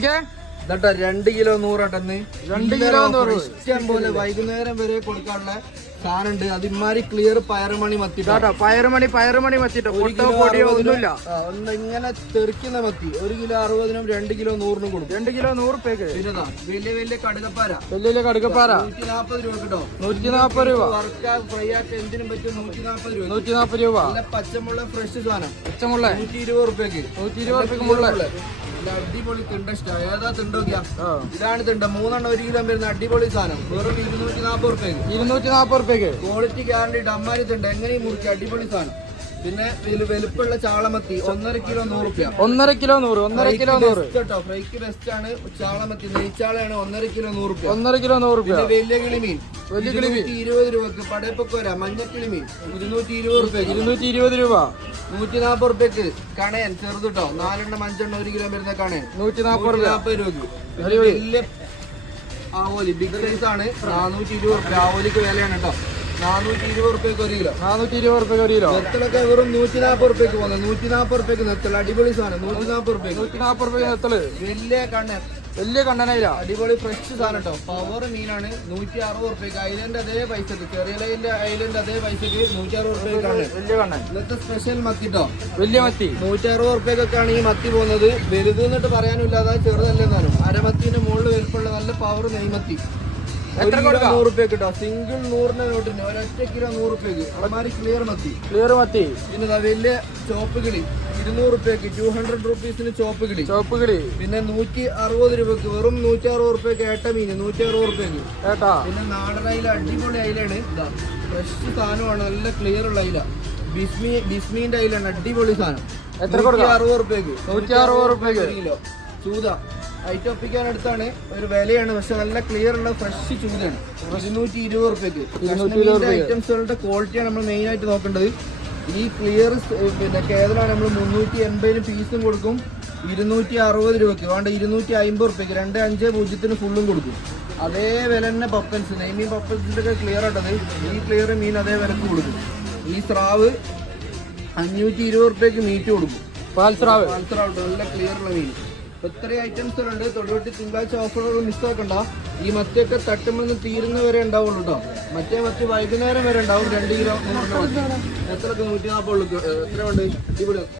2 kilo 100 2 kilo 100 ഇഷ്ടം പോലെ വൈകുന്നേരം വരെ കൊടുക്കാനുള്ള സാധനം ഉണ്ട്. അത് ഇമാരി ക്ലിയർ പയറുമണി മത്തിട്ടോ. പയറുമണി മത്തിട്ടോ. ഇങ്ങനെ തെറിക്കുന്ന മത്തി 1 കിലോ 60-നും 2 കിലോ 100-നും കൊടുക്കും. 2 കിലോ 100 രൂപയ്ക്ക്. പിന്നെതാ വലിയ കടുകപ്പാര 140 രൂപ കിട്ടോ. 140 രൂപ. വറുക്ക ഫ്രൈ ആക്കി എന്തിനും പറ്റും 140 രൂപ. 140 രൂപ. നല്ല പച്ചമുള്ള ഫ്രഷ് സാധനം പച്ചമുള്ള 120 രൂപയ്ക്ക്. 120 രൂപയ്ക്ക് മുള്ള അടിപൊളി തിണ്ട ഇഷ്ടം. ഏതാ തിണ്ടോക്കിയാ? ഇതാണ് തിണ്ട. 3 1 കിലോ വരുന്ന അടിപൊളി സാധനം. വെറും 240 രൂപയ്ക്ക്. 240 രൂപയ്ക്ക്. ക്വാളിറ്റി ഗ്യാരണ്ടി അമ്മാരി തിണ്ട. എങ്ങനെയും മുറിക്കുക. അടിപൊളി സാധനം. പിന്നെ വലുപ്പുള്ള ചാളമത്തി 1.5 കിലോ 100 രൂപ. 1.5 കിലോ 100. 1.5 കിലോ 100 കേട്ടോ. ഫ്രൈക്ക് ബെസ്റ്റ് ആണ് ചാളമത്തി. നെയ്ച്ചാളയാണ് 1.5 കിലോ 100 രൂപ. 1.5 കിലോ 100 രൂപ. വലിയ കിളിമീൻ 220 രൂപക്ക്. പടയപ്പൊക്കോര മഞ്ഞക്കിളിമീൻ 220 രൂപ. 220 രൂപ. 140 രൂപക്ക്. കണയൻ ചെറുതുട്ടോ. 4 5 1 കിലോ വരുന്ന കണയൻ 140 രൂപക്ക്. വലിയ ആവോലി ബിഗ് സൈസ് ആണ് 420 രൂപ. ആവോലിക്ക് വിലയാണ് കേട്ടോ. 420 രൂപയ്ക്ക് 1 കിലോ. 420 രൂപയ്ക്ക് 1 കിലോ. നെത്തലൊക്കെ വെറും 140 രൂപയ്ക്ക് പോകുന്നത്. 140 രൂപയ്ക്ക് നെത്തൽ. അടിപൊളി സാധനം. 140 രൂപയ്ക്ക്. 140 രൂപയ്ക്ക് നെത്തല്. വലിയ കണ്ണൻ. വലിയ കണ്ണനായില്ല. അടിപൊളി ഫ്രഷ് സാധനം കേട്ടോ. പവർ മീനാണ് 160 രൂപയ്ക്ക്. ഐലൻഡ് അതേ പൈസക്ക്. ചെറിയ ലൈൻ്റെ ഐലൻഡ് അതേ പൈസക്ക് 160 രൂപയ്ക്കാണ്. വലിയ കണ്ണൻ. ഇന്നത്തെ സ്പെഷ്യൽ മത്തി കേട്ടോ. വലിയ മത്തി 160 രൂപയ്ക്കൊക്കെയാണ് ഈ മത്തി പോകുന്നത്. വലുത് എന്നിട്ട് പറയാനില്ല. അതായത് ചെറുതല്ലെന്നാലും അരമത്തിന്റെ മുകളിൽ വലുപ്പുള്ള നല്ല പവർ നെയ്മത്തി 1 കിലോ 100 രൂപയ്ക്ക് കേട്ടോ. സിംഗിൾ 100-ന്റെ നോട്ടിന് 1 കിലോ 100 രൂപയ്ക്ക്. അമാരി ക്ലിയർ മത്തി. പിന്നെ വലിയ ചോപ്പ് കിളി 200 രൂപയ്ക്ക്. 200 റുപ്പീസിന് ചോപ്പ് കിളി. പിന്നെ 160 രൂപയ്ക്ക്. വെറും 160 രൂപയ്ക്ക് ഏട്ട മീൻ 160 രൂപയ്ക്ക്. പിന്നെ നാടൻ അയില അടിപൊളി അയിലാണ്. ഇതാ ഫ്രഷ് സാധനമാണ്. നല്ല ക്ലിയർ ഉള്ള അയില. ബിസ്മീന്റെ അയിലാണ്. അടിപൊളി സാധനം. 160 രൂപയ്ക്ക്. 160 രൂപയ്ക്ക് കിലോ. ചൂത ഐറ്റൊപ്പിക്കാൻ അടുത്താണ്. ഒരു വിലയാണ്. പക്ഷെ നല്ല ക്ലിയർ ഉള്ള ഫ്രഷ് ചൂതയാണ്. 220 രൂപയ്ക്ക്. ഐറ്റംസുകളുടെ ക്വാളിറ്റിയാണ് നമ്മൾ മെയിൻ ആയിട്ട് നോക്കേണ്ടത്. ഈ ക്ലിയർ പിന്നെ കേരളമാണ് നമ്മൾ 380 പീസും കൊടുക്കും. 260 രൂപയ്ക്ക്. വേണ്ട 250 രൂപയ്ക്ക്. 250 ഫുള്ളും കൊടുക്കും. അതേ വില തന്നെ പപ്പൻസ്. നെയ്മീൻ പപ്പൻസിന്റെ ഒക്കെ ക്ലിയർ ആട്ടത്. ഈ ക്ലിയർ മീൻ അതേ വിലക്ക് കൊടുക്കും. ഈ സ്രാവ് 520 രൂപയ്ക്ക് മീറ്റ് കൊടുക്കും. പാൽസ്രാവ് നല്ല ക്ലിയർ ഉള്ള മീൻ. ഇത്രയും ഐറ്റംസുകളുണ്ട്. തൊടുവെട്ടി തിങ്കളാഴ്ച ഓഫറുകൾ മിസ്സാക്കണ്ട. ഈ മത്തിയൊക്കെ തട്ടുമെന്ന് തീരുന്നവരെ ഉണ്ടാവുള്ളൂ കേട്ടോ. മറ്റേ മത്തി വൈകുന്നേരം വരെ ഉണ്ടാവും. 2 കിലോ 100 എത്രയൊക്കെ 140 എത്ര ഉണ്ട്. അടിപൊളി.